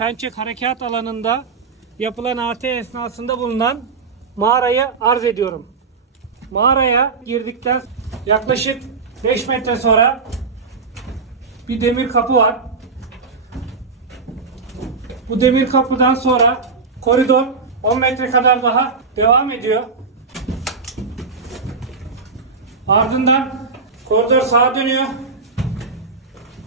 Pençek Harekat alanında yapılan AT esnasında bulunan mağarayı arz ediyorum. Mağaraya girdikten yaklaşık 5 metre sonra bir demir kapı var. Bu demir kapıdan sonra koridor 10 metre kadar daha devam ediyor. Ardından koridor sağa dönüyor.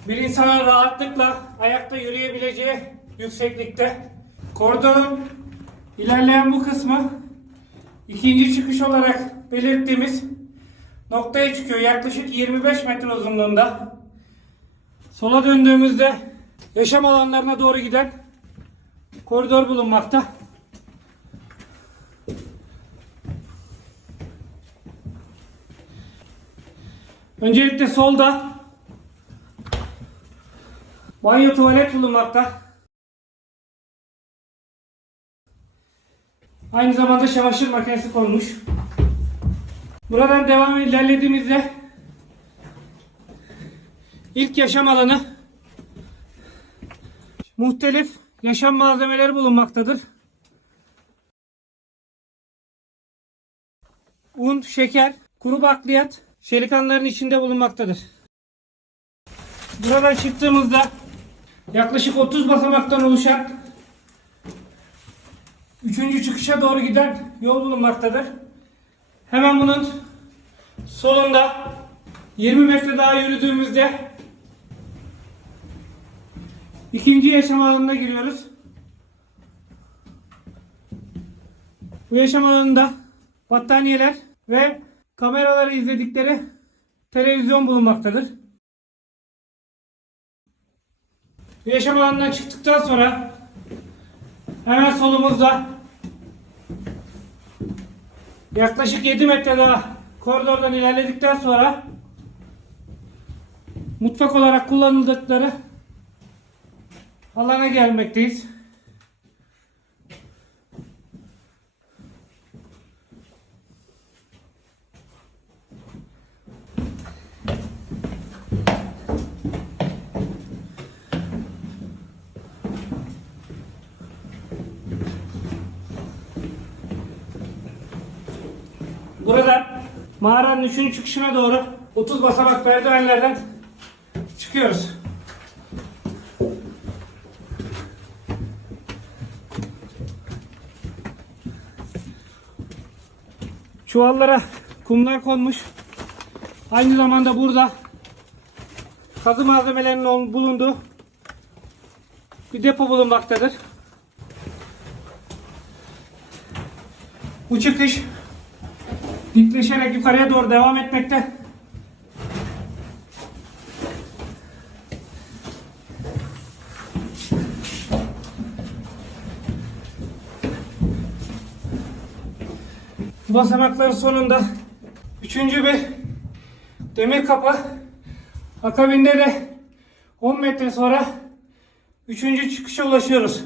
Bir insanın rahatlıkla ayakta yürüyebileceği yükseklikte. Koridorun ilerleyen bu kısmı ikinci çıkış olarak belirttiğimiz noktaya çıkıyor. Yaklaşık 25 metre uzunluğunda. Sola döndüğümüzde yaşam alanlarına doğru giden koridor bulunmakta. Öncelikle solda banyo tuvalet bulunmakta. Aynı zamanda çamaşır makinesi konmuş. Buradan devam ilerlediğimizde ilk yaşam alanı muhtelif yaşam malzemeleri bulunmaktadır. Un, şeker, kuru bakliyat şelikanların içinde bulunmaktadır. Buradan çıktığımızda yaklaşık 30 basamaktan oluşan üçüncü çıkışa doğru giden yol bulunmaktadır. Hemen bunun solunda 20 metre daha yürüdüğümüzde ikinci yaşam alanına giriyoruz. Bu yaşam alanında battaniyeler ve kameraları izledikleri televizyon bulunmaktadır. Bu yaşam alanından çıktıktan sonra hemen solumuzda yaklaşık 7 metre daha koridordan ilerledikten sonra mutfak olarak kullanıldıkları alana gelmekteyiz. Buradan mağaranın üçüncü çıkışına doğru 30 basamak merdivenlerden çıkıyoruz. Çuvallara kumlar konmuş. Aynı zamanda burada kazı malzemelerinin bulunduğu bir depo bulunmaktadır. Bu çıkış dikleşerek yukarıya doğru devam etmekte. Basamakların sonunda üçüncü bir demir kapı. Akabinde de 10 metre sonra üçüncü çıkışa ulaşıyoruz.